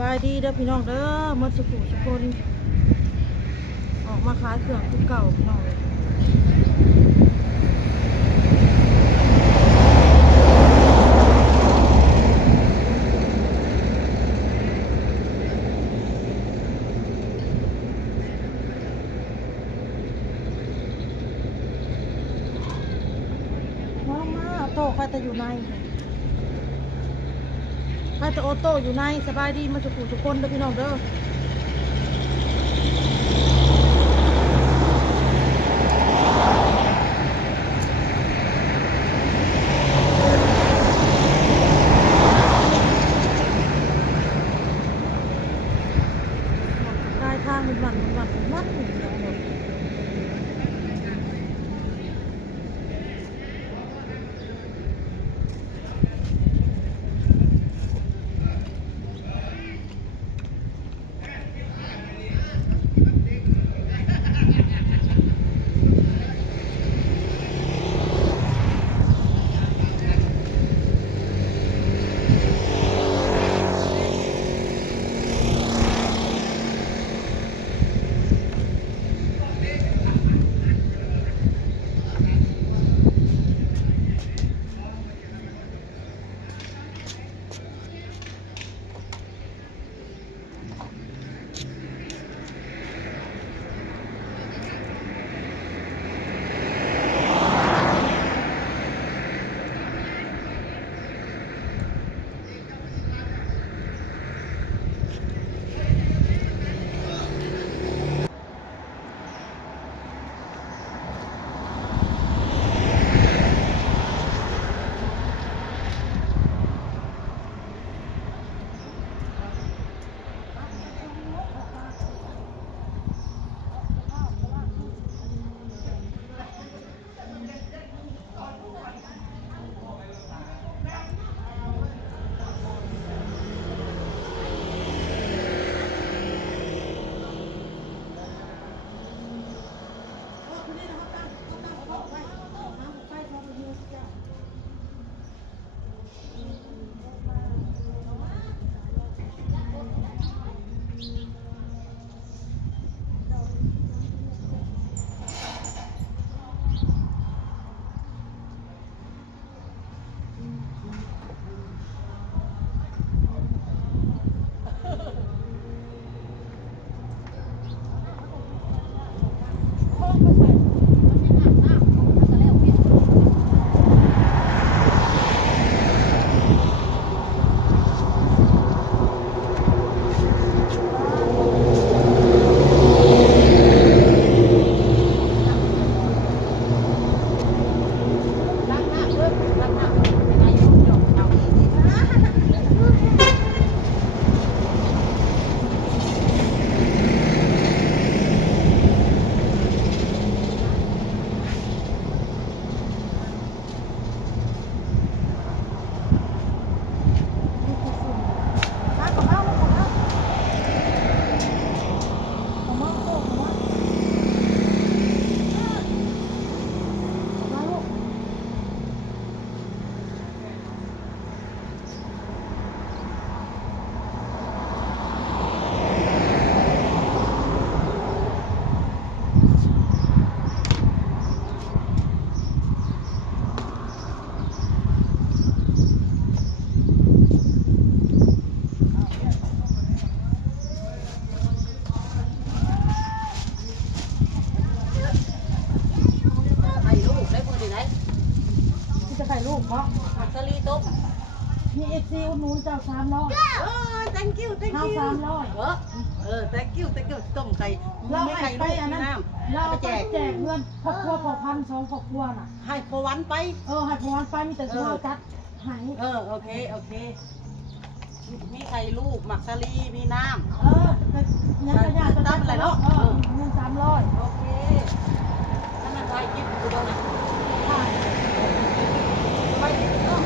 บายดีเด้อพี่น้องเด้อหมดสุขุสุคนออกมาขายเครื่องคือเก่าพี่น้องเลยมาโต้ใครจะอยู่ในใครจะโอโต้อยู่ในสบายดีมาสุขุสุคนเด้อพี่น้องเด้อกายทางมันหนึ่งเดียวหมดที่จะไข่ลูกเพราะ ผักสลีต้ม มีFCอุดหนุนเจ้า300 thank you ข้าว300 thank you ต้มไก่ เรา ไม่ ให้ ไข่ ไป ลูก อันนั้น น้ เรา ำ ไป ไปแจก แจกเงินครอบครัวพอพัน2ครอบครัวน่ะ ให้พอวันไป ให้พอวันไปมีแต่เราจัดใหาย โอเคมีไข่ลูกหมักสลีมีน้ แต่ยังกระยาจะจัดอะไรเนาะเงิน300 ำโอเคถ้ามันไทยกินกูโดนอ่ะไปเนาะ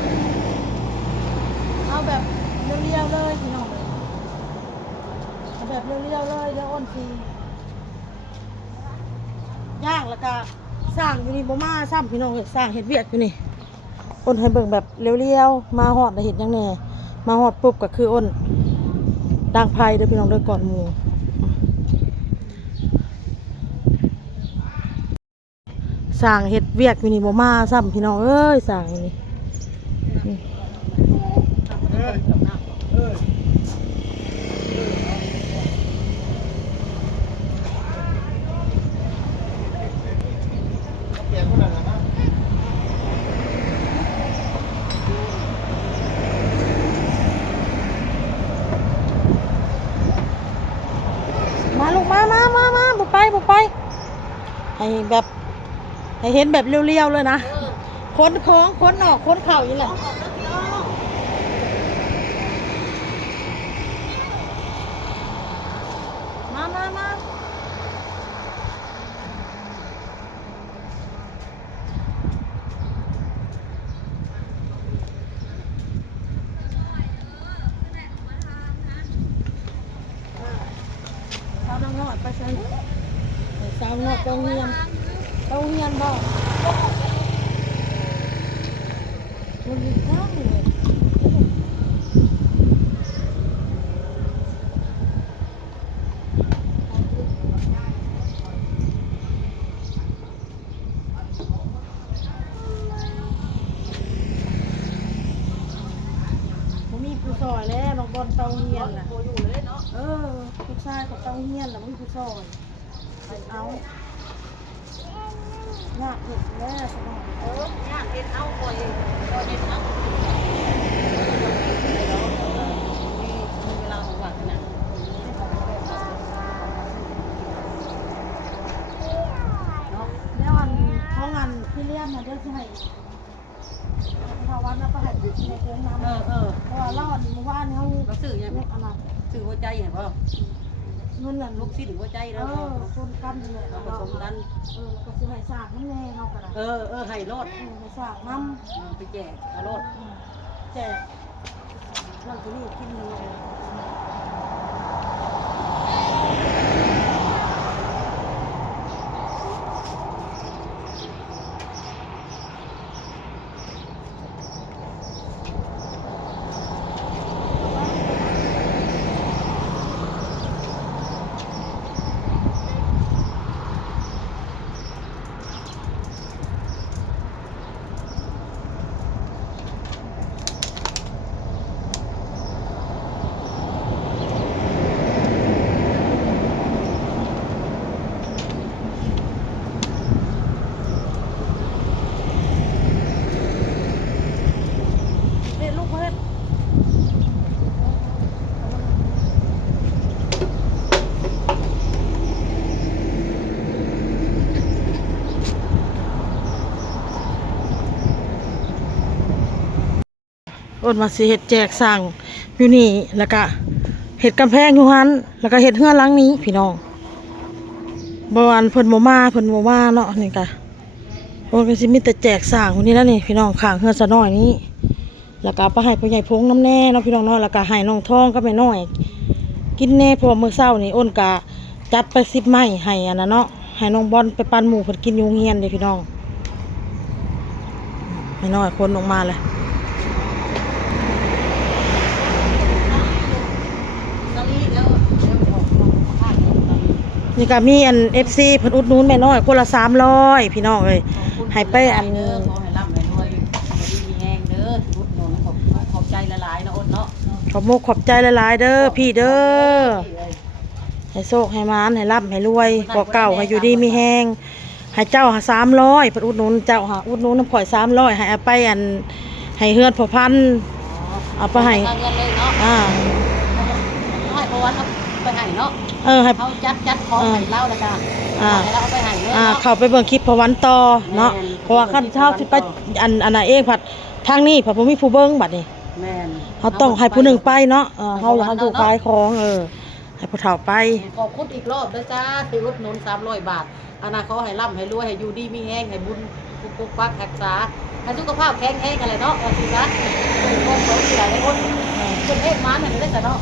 เอาแบบเรียวๆเลยพี่น้องเลยเอาแบบเรียวๆเลยเดี๋ยวอ้นทีย่างแล้วก็สร้างอยู่นี่บ่มาซ้ำพี่น้องเลยสร้างเฮ็ดเวียกอยู่นี่อ้นให้เบิ่งแบบเรียวๆมาฮอดได้เฮ็ดหยังแน่มาฮอดปุ๊บก็คืออ้น ดังไพ่เด้อพี่น้องเด้อก่อนหมู่สั่งเฮ็ดเวียกอยู่นี่บ่มาซ้ำพี่น้องเอ้ยสั่งอยู่นี่มาลูกมาบ่ไปให้แบบให้เห็นแบบเรียวๆเลยนะค้นของค้นออกค้นเข่าอีแหละมาสาวน้อยไปใส่สาวน้อยต้องเฮียนบ่มันมีข้างเลยมันมีผู้ซอยแล้วน้องบอลเตาเฮียนน่ะ โอยู่เลยเนาะ ผู้ชายกับเตาเฮียนแล้วมันผู้ซอยไปเอาหน้าเห็ดแม่สมอง ญาติเฮ็ดเอาคอยเฮ็ดเอามีเวลาของวัดนะ แล้วอันท้องอันที่เลี้ยงน่ะเดี๋ยวสิให้ภาวะน่ะไปให้ในเรือนน้ำเพราะว่าเราอันเมื่อวานเขา เราสื่อยัง อันน่ะ สื่อหัวใจเห็นป่ะ เงินนั่น ลูกศิษย์หัวใจเรา คนกันเลย เราผสมกัน แล้วก็สิให้สร้างน้ำแน่เขาก็ได้ ให้รถ ให้สร้างน้ำ ไปแจกเอารถ แจกเราจะรีบกินเลย เด็ดลูกเพื่อนอ้นมาสิเห็ดแจกสั่งอยู่นี่แล้วก็เห็ดกำแพงอยู่หันแล้วก็เห็ดเฮือนหลังนี้พี่น้องบวันเพิ่นบ่มาเนาะนี่ก็โอ้ก็สิมีแต่แจกสั่งคนนี้แล้วนี่พี่น้องข้างเฮือนซะน้อยนี้แล้วก็เอาไปให้พ่อใหญ่พงน้ำแน่เนาะพี่น้องเนาะแล้วก็ให้น้องทองก็แม่น้อยกินแน่เพอมื้อเช้านี่อ้นก็จัดไป10 ไม้ให้อันนั้นเนาะให้น้องบอลไปปั่นหมู่เพิ่นกินอยู่โรงเรียนเด้พี่น้องแม่น้อยคนออกมาเลย ตอนนี้แล้วออกข้างตอนนี้ นี่ก็มีอัน FC เพิ่นอุดหนุนแม่น้อยคนละ300พี่น้องเอ้ยให้ไปอัน ขอให้ร่ำให้รวยดีแห้งเด้อรุดหนุนขอบใจละลายนะอ้นเนาะ ขอบมกขอบใจหลายๆเด้อพี่เด้อให้โชคให้มานให้ร่ำให้รวยกว่าเก่าให้อยู่ดีมีแฮงให้เจ้าหา300เพิ่นอุดหนุนเจ้าหาอุดหนุนน้ำข่อย300ให้เอาไปอันให้เฮือนพ่อพันธุ์เอาไปให้ เงินเลยเนาะ ให้เพราะว่าเขาไปให้เนาะ ให้ เขาจัดของให้เล่าแล้วกันให้เราเอาไปให้เลยเนาะ เข้าไปเบิ่งคลิปพอวันต่อเนาะเพราะว่าคันเช้าสิไปอันน่ะเองผัดทางนี้ผัดบ่มีผู้เบิ่งบัดนี้ แม่น เฮาต้องให้ผู้หนึ่งไปเนาะเฮาอยู่ขายของให้ผู้เฒ่าไป ขอบคุณอีกรอบด้วยจ้าที่อุดหนุน300 บาทอนาคตให้ร่ำให้รวยให้อยู่ดีมีแห้งให้บุญปุกปักรักษาให้สุขภาพแข็งแรงกันเลยเนาะสิซะคนสองสิหลายคนเป็นเฮ็ดมาเนี่ยได้จ้ะเนาะ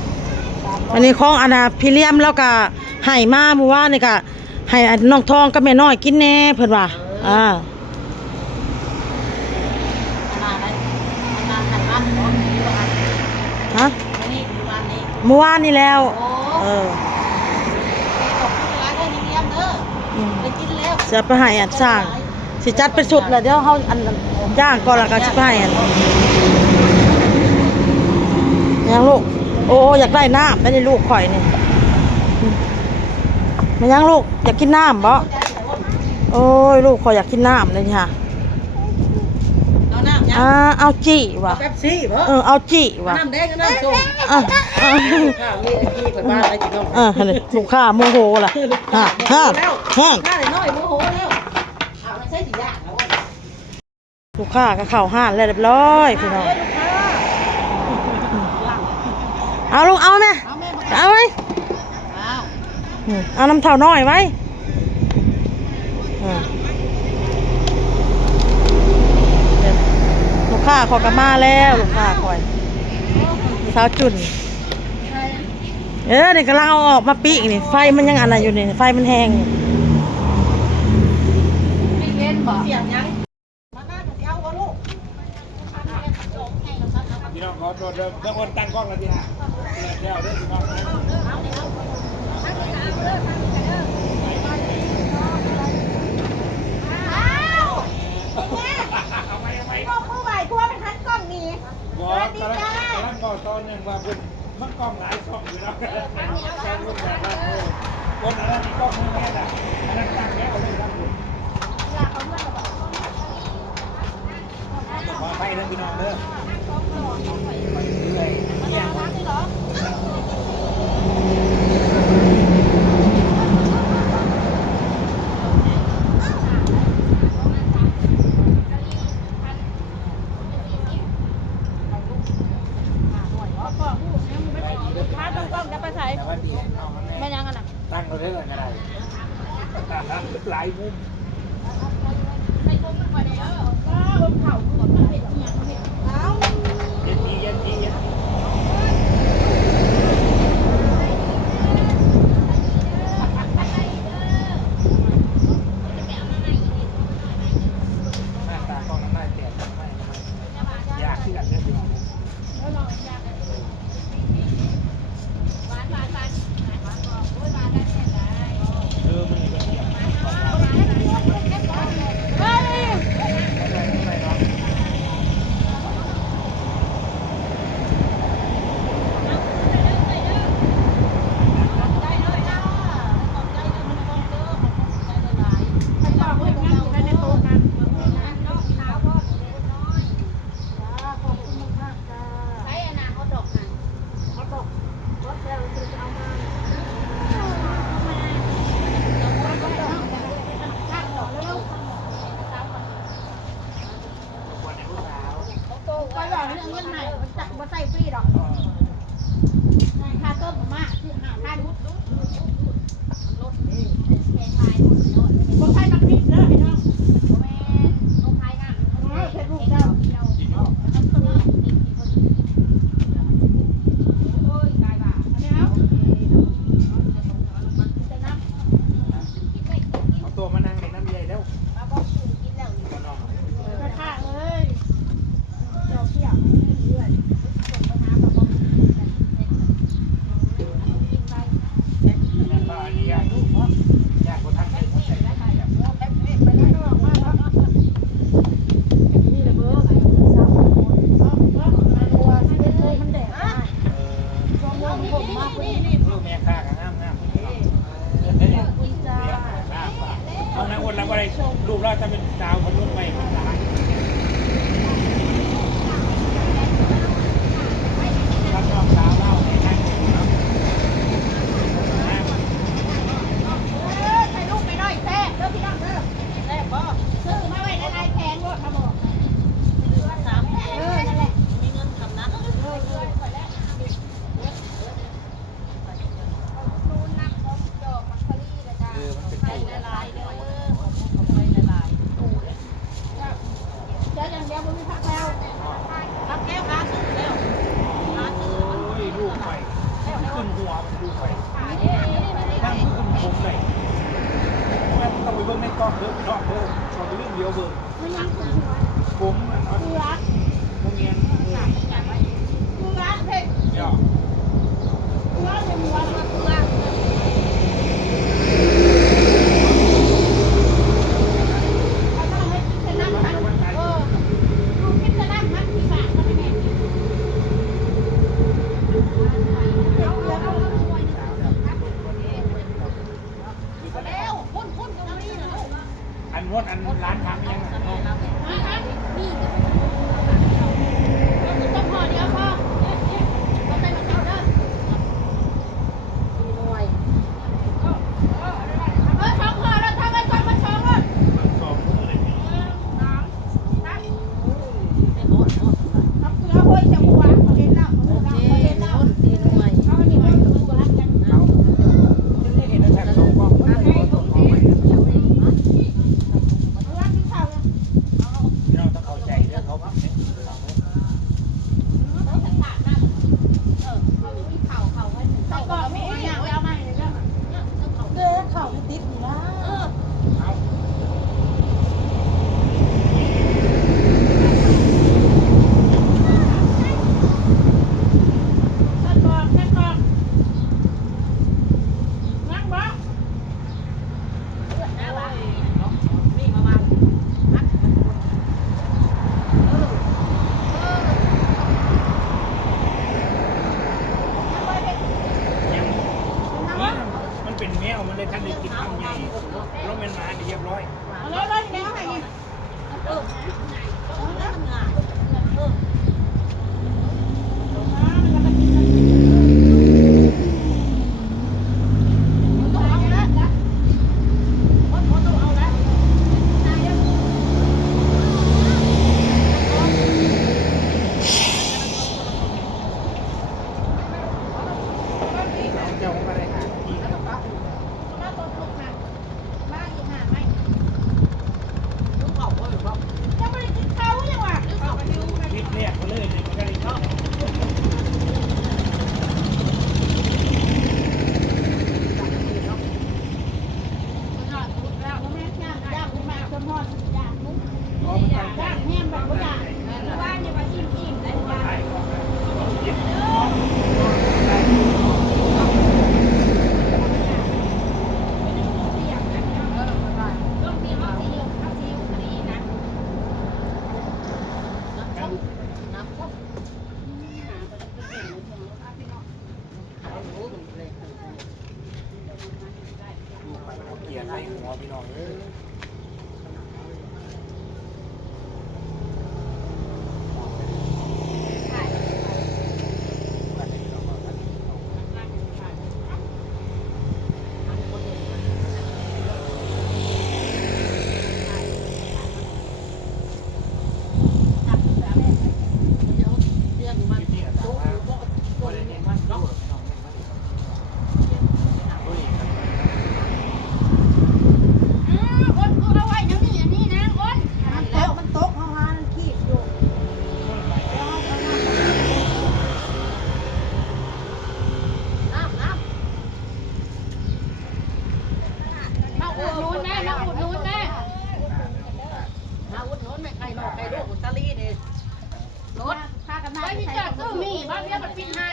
อันนี้ของอันน่ะพี่เลี้ยมแล้วก็ให้มาเมื่อวานนี่ก็ให้น้องทองกับแม่น้อยกินแน่เพิ่นว่านานไหนนานไขมันเนาะนี่ว่า ฮะ นี่วันนี้ เมื่อวานนี่แล้ว โอ้ เออ ขอบคุณร้านเด้อเยี่ยมเด้อ อืม ไปกินแล้ว จะไปให้อันสร้างสิจัดเป็นชุดแล้วเดี๋ยวเฮาอันย่างก่อนแล้วก็สิไปให้อันยังลูกโอ้อยากได้น้ำได้ลูกข่อยนี่มายังลูกอยากกินน้ำบ่โอ้ยลูกข่อยอยากกินน้ำเลยนี่ค่ะ เอาน้ำยัง เอาจีว่ะ แป๊บซี่บ่ เอาจีว่ะ น้ำแดงกับน้ำส้ม อ่ะ ข้าวมีไอ้ที่คนบ้านอะไรกินน้อง ลูกค้าโมโหล่ะฮะฮะฮะ ข้าเลยน้อยโมโหแล้วเอาไม่ใช่สิยากนะว่า ลูกค้าก็เข้าห้านแล้วเรียบร้อยพี่น้อง เอาลูกเอาไหม เอาแม่ เอาไว้ เอา เอาน้ำเท่าน้อยไว้ลูกค้าขอกลับมาแล้วลูกค้าคอยสาวจุ่นนี่กำลังเอาออกมาปีกนี่ไฟมันยังอันไหนอยู่นี่ไฟมันแห้ง ไม่เย็นบ่เสียงยังมาหน้าจะเอาวะลูก พี่น้องขอโทษเรื่องคนตั้งกล้องแล้วพี่ฮะเดี๋ยวเด้อพี่น้องนะ มือไหวทัวเป็นทันกล้องนี่ บอกกำลังก่อตอนหนึ่งว่าคุณมันกล้องหลายช่องอยู่แล้วช่องรุ่นแบบนั้นคนอะไรมีกล้องมือแม่น่ะอันนั้นตั้งแล้วเลยครับคุณขอไปเรื่องพี่น้องเด้อไปเรื่อยเนี่ย มาตรงกล้องจะไปใส่ แต่ว่าดีน้องมัน ไม่ แน่ ยังกันนะ ตั้งเราได้เลยก็ได้หลายมุม เย็นดีเย็นดีเย็นดีหน้าตากล้องน้ำลายแตกไม่อยากที่กันเนี่ยพี่น้องมันมีกระเทียมวันในผู้สาว ไปบอกเรื่องเงินให้มันจักมาใส่ฟรีดอกค่าต้มมาคือค่าดุคนไทยมักนิดเด้อพี่น้องเผ็ดลูกเจ้า กินเนาะ อันนี้เอา เอาตัวมานั่งในน้ำใหญ่แล้วก็นอน กระทะเอ้ยเจ้าเขี้ยวเรื่อย แม่ป้าอันนี้อยากดูเพราะอยากคนทักเลยเขาใส่ได้แบบ อพี่น้องเอ้ย อ้นกูเอาไว้ยังนี่อันนี้นะอ้น แล้วมันตกเฮาหามันขี้อยู่ น้ำ มาอุดหนุนแม่มาอุดหนุนแม่ มาอุดหนุนแม่ไข่นอกไข่ลูกอุตลีนี่รถ พากันมาไปจัดตู้มีบ้านเรียกมันปิ้งให้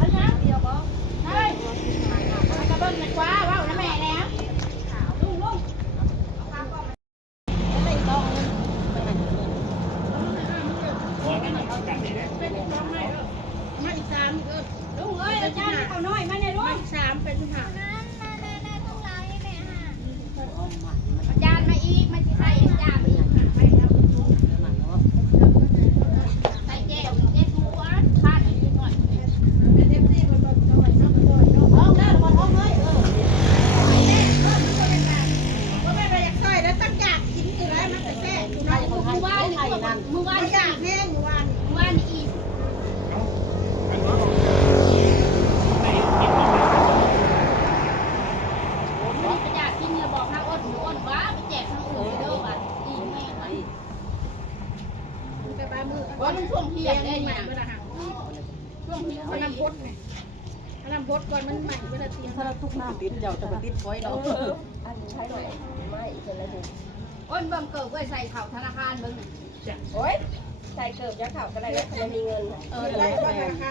อันนี้เดียวบ่เฮ้ยกระเบื้องกว่าว้าวนะแม่แล้วลุง มาอีก3เด้อ ลุงเอ้ยอาจารย์เขาน้อยมาเนี่ยลุง 3เป็น15 อาจารย์มาอีกมาสิใส่อาจารย์อีกใส่แก้วเด็ดหัวข้านนิดหน่อย ท้องได้ท้องเลยไข่คนไทยไข่นั่น มือวานนี่อีก อันนี้ของในกินมา มีประหยัดกินอย่าบอกนะอ้นอ้นว้าไปแจกทางอื่นเด้อบัดอีแม่ไปว่ามันช่วงเที่ยงได้เนี่ยช่วงเที่ยงพนันพดไงพนันพดก่อนมันใหม่เวลาเตรียม ถ้าเราทุกน้ำติดเจ้าจะไปติดไว้เรา อ้นเบิ่งเกิดไว้ใส่เข่าธนาคารเบิ่ง โอ๊ยใส่เกิบยักษ์เขาก็ได้แล้วเขาไม่มีเงิน ได้